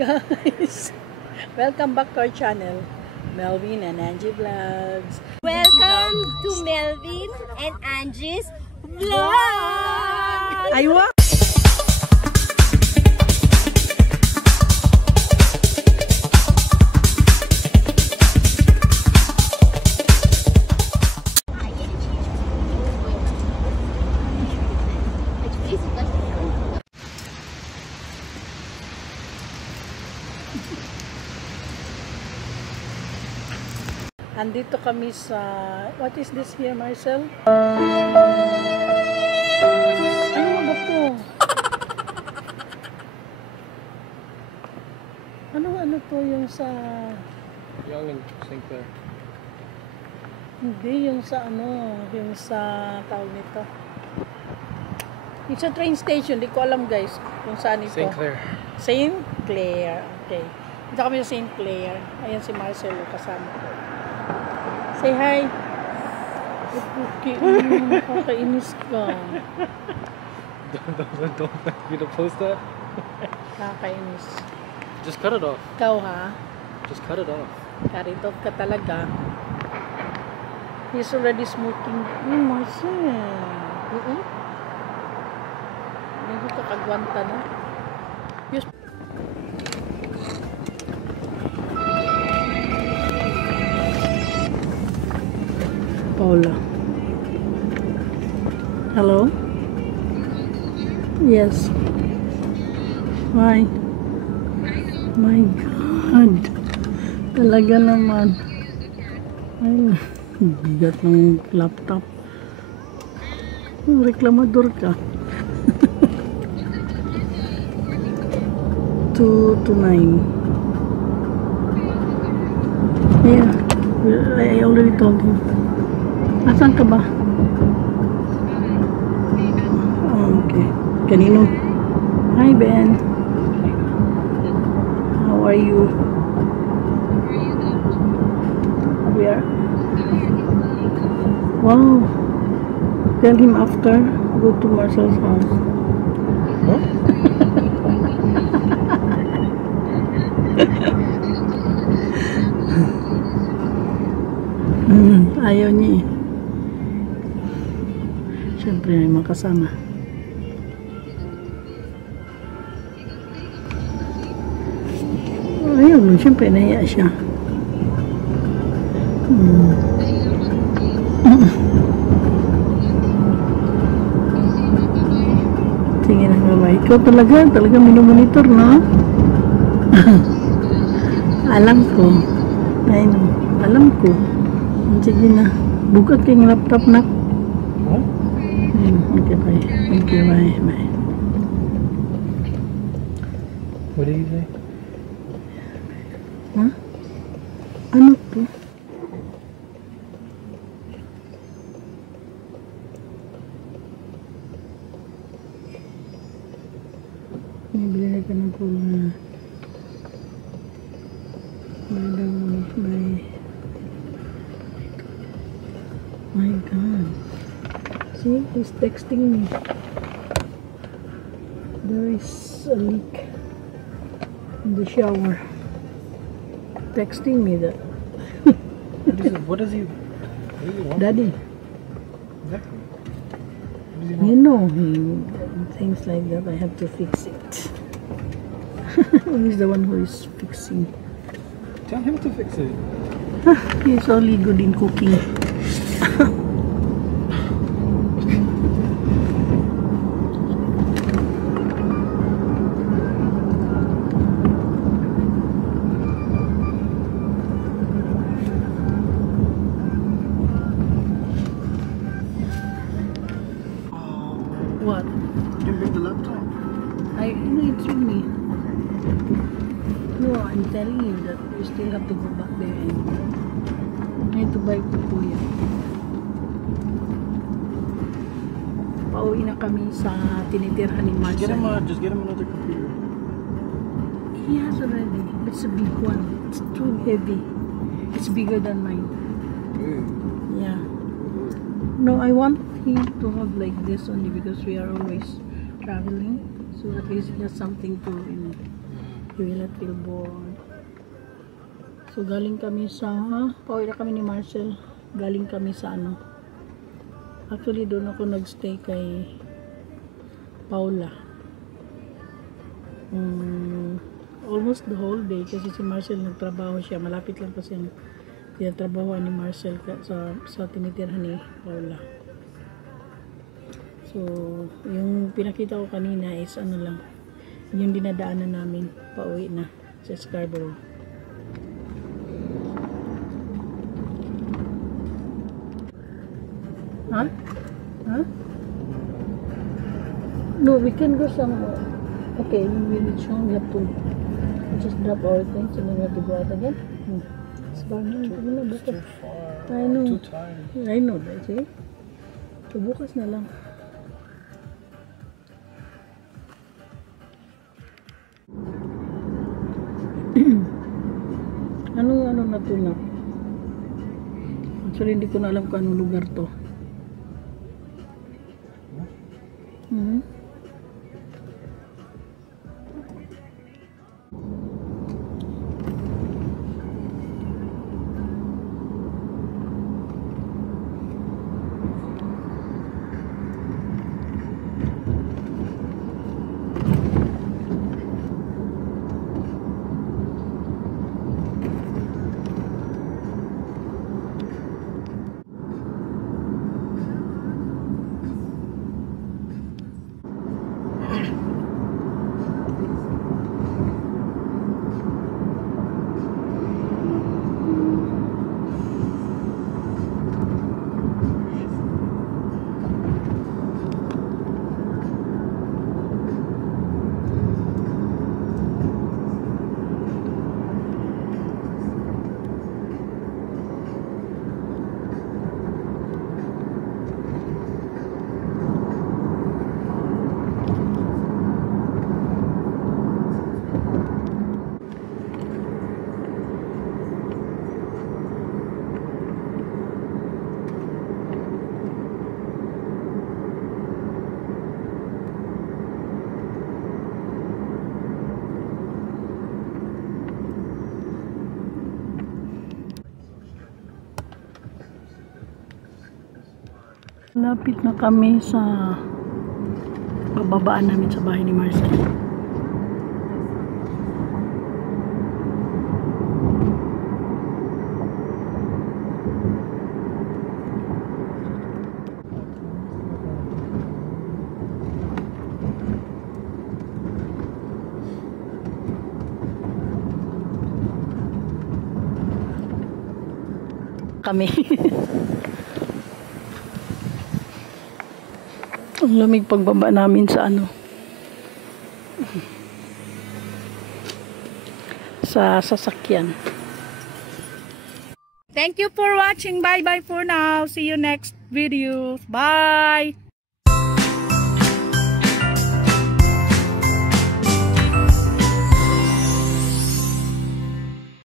Guys, welcome back to our channel, Melvin and Angie Vlogs. Welcome to Melvin and Angie's Vlog! Aywa! Andito kami sa, what is this here, Marcel? Ano ba to? Ano to yung sa... Young and St. Clair. Hindi, yung sa yung sa tawag nito. It's a train station, di ko alam guys kung saan ito. St. Clair. St. Clair, okay. Dito kami sa St. Clair. Ayan si Marcelo kasama ko. Say hi. Okay, nakakainis ka. Don't want me to post that. Nakakainis. Just cut it off. Ikaw ha? Just cut it off. Carried off ka talaga. He's already smoking. Marcel. Medyo kakagwanta na. Yes. Paula. Hello? Yes. Why? My God. Talaga naman. Ay, bigat ng laptop. Reklamador ka. 2 to 9. Yeah. I already told him. Asan ka ba? Oh, okay. Kanino? Hi, Ben. How are you? Where? Wow. Tell him after. Go to Marcel's house. Huh? Ayaw niya eh. Siyempre ay makasama. Ayun, siyempre nahiya siya. Sige na nga ba? Ikaw talaga minomonitor, no? Alam ko. Ayun, alam ko. Sige na. Bukat kayong laptop na. What? Okay, bye. Okay, bye. Bye. What did you say? Huh? Ano to? Bili na ka ng pula. My God. See, he's texting me. There is a leak in the shower. Texting me that. What does he want? Daddy, Exactly. What does he you want? know things like that. I have to fix it. He's the one who is fixing. Tell him to fix it. He's only good in cooking. What? You didn't bring the laptop. It's with me. No, I'm telling you that we still have to go back there and I need to buy kuya. Pauwi na kami sa tinitirhan ni Marcel. Just get him another computer. He has already. It's a big one. It's too heavy. It's bigger than mine. Yeah. No, I want him to have like this only because we are always traveling. So at least he has something to, you know, You will not feel bored. So galing kami sa pauwi na kami ni Marcel. Galing kami sa ano. Actually doon ako nagstay kay Paula. Almost the whole day kasi si Marcel nagtrabaho siya. Malapit lang kasi ang tinatrabahoan ni Marcel sa tinitirhan ni Paula. So, yung pinakita ko kanina is ano lang, yung dinadaanan namin pauwi na sa Scarborough. Huh? Huh? No, we can go somewhere. Okay, when we reach home, we have to just drop our things and then we have to go out again. It's far na. Too far. I know. Too tired. I know that, see? So, bukas na lang. Ano na to na? Actually, hindi ko na alam kung anong lugar to. Lapit na kami sa pababaan namin sa bahay ni Marcel. Kami. Ang lamig pagbaba namin sa ano. Sa sasakyan. Thank you for watching. Bye bye for now. See you next video. Bye.